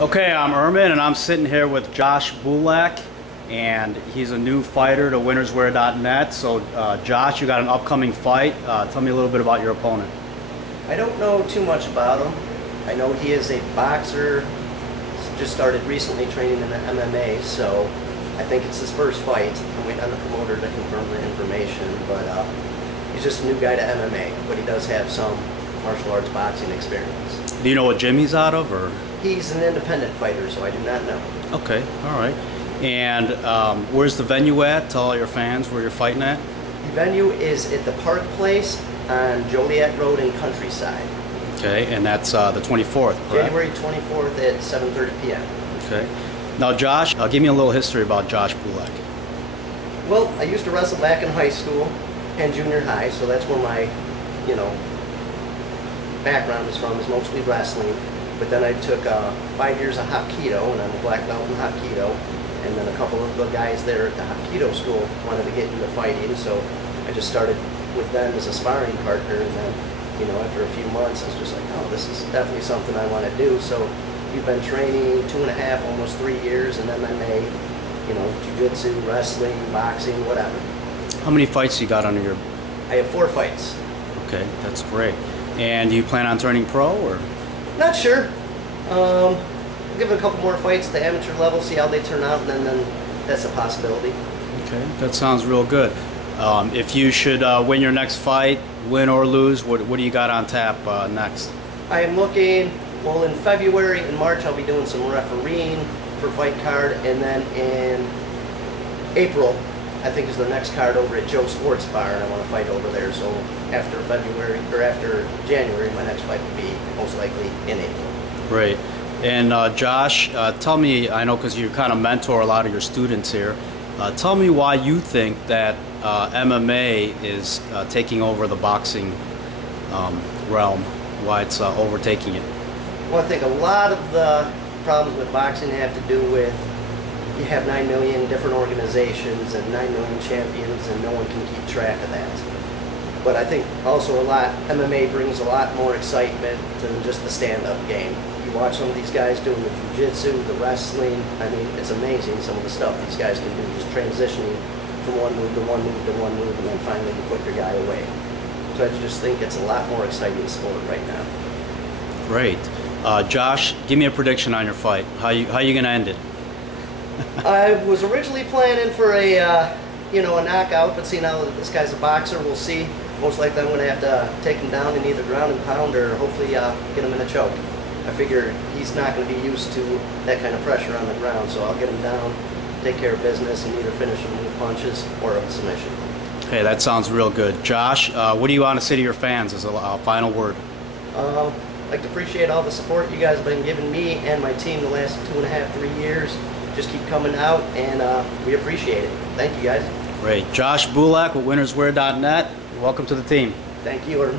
Okay, I'm Ermin, and I'm sitting here with Josh Bulak, and he's a new fighter to winnerswear.net. So, Josh, you got an upcoming fight. Tell me a little bit about your opponent. I don't know too much about him. I know he is a boxer. He's just started recently training in the MMA, so I think it's his first fight. I'm waiting on the promoter to confirm the information, but he's just a new guy to MMA, but he does have some martial arts boxing experience. Do you know what gym he's out of, or? He's an independent fighter, so I do not know. Okay, all right. And where's the venue at? Tell all your fans where you're fighting at. The venue is at the Park Place on Joliet Road in Countryside. Okay, and that's the 24th, correct? January 24th at 7:30 p.m. Okay. Now, Josh, give me a little history about Josh Bulak. Well, I used to wrestle back in high school and junior high, so that's where my, background is from, is mostly wrestling. But then I took 5 years of Hapkido, and I'm a black belt in Hapkido. And then a couple of the guys there at the Hapkido school wanted to get into fighting, so I just started with them as a sparring partner. And then, after a few months, I was just like, oh, this is definitely something I want to do. So we've been training 2.5, almost 3 years in MMA, jiu-jitsu, wrestling, boxing, whatever. How many fights you got under your? I have 4 fights. Okay, that's great. And do you plan on turning pro, or? Not sure. I'll give it a couple more fights at the amateur level, see how they turn out, and then that's a possibility. Okay, that sounds real good. If you should win your next fight, win or lose, what do you got on tap next? I am looking, well, in February and March I'll be doing some refereeing for fight card, and then in April I think is the next card over at Joe Sports Bar, and I want to fight over there. So after February, or after January, my next fight would be most likely in April. Great. And Josh, tell me, I know because you kind of mentor a lot of your students here, tell me why you think that MMA is taking over the boxing realm, why it's overtaking it. Well, I think a lot of the problems with boxing have to do with you have 9 million different organizations and 9 million champions, and no one can keep track of that. But I think also MMA brings a lot more excitement than just the stand-up game. You watch some of these guys doing the jiu-jitsu, the wrestling. I mean, it's amazing some of the stuff these guys can do, just transitioning from one move to one move to one move, and then finally you put your guy away. So I just think it's a lot more exciting sport right now. Great. Josh, give me a prediction on your fight. How you going to end it? I was originally planning for a knockout, but seeing how this guy's a boxer, we'll see. Most likely I'm going to have to take him down in either ground and pound, or hopefully get him in a choke. I figure he's not going to be used to that kind of pressure on the ground, so I'll get him down, take care of business, and either finish him with punches or a submission. Hey, that sounds real good. Josh, what do you want to say to your fans as a final word? I'd like to appreciate all the support you guys have been giving me and my team the last 2.5, 3 years. Just keep coming out, and we appreciate it. Thank you, guys. Great. Josh Bulak with winnerswear.net. Welcome to the team. Thank you, Erwin.